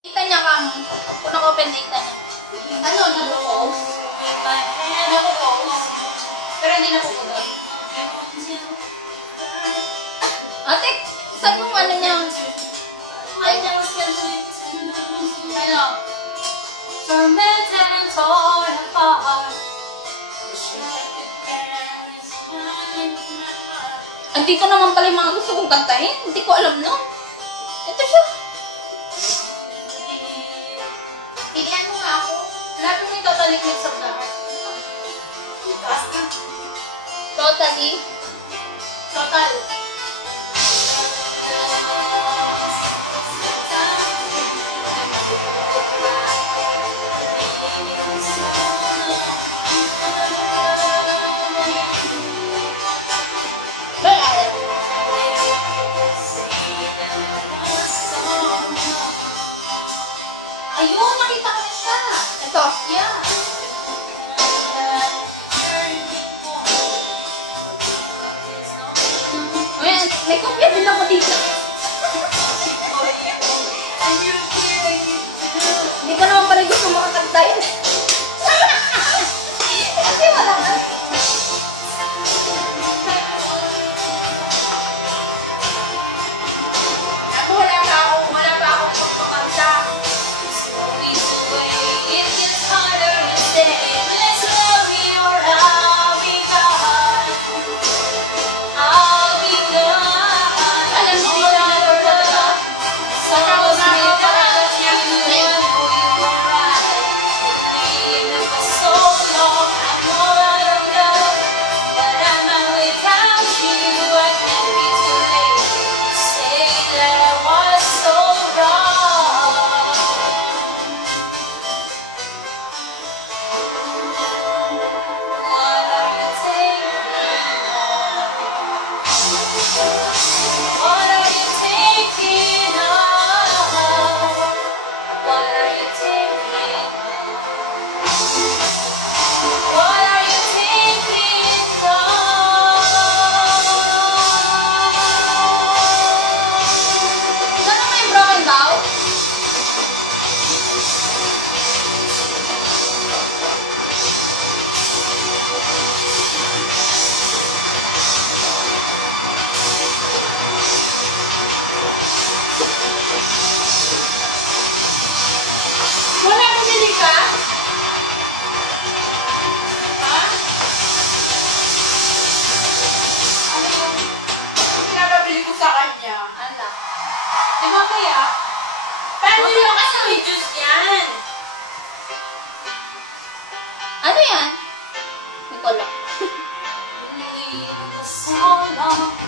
Kita niya kang, kung open data niya. Ano, nabupost? Nabupost? Pero hindi napupunod. Ate, saan yung ano niya? Ano? From the time torn apart. Andito naman pala yung mga gusto kong kantahin. Hindi ko alam no. Ito siya. Pilihan mo nga ako. Hanapin mo yung totally mix up na. Basta. Totally. Total. Ayun, nakita ko na siya. Ito. Yeah. Ayan, may kopya din ako dito. Hindi ko naman pala gusto makakantahin. Kasi wala na. Ako wala pa akong pagpapagsa. Alam mo, wala na talaga. What are you taking off? What are you taking off? What are you taking off? Ano may broken daw? Wala bumili ka? Ha? Ano yung pinapabili ko sa kanya? Ano? Di ba kaya? Paano Okay. yung kasi may juice yan? Ano yan? Hindi ko alam. So long.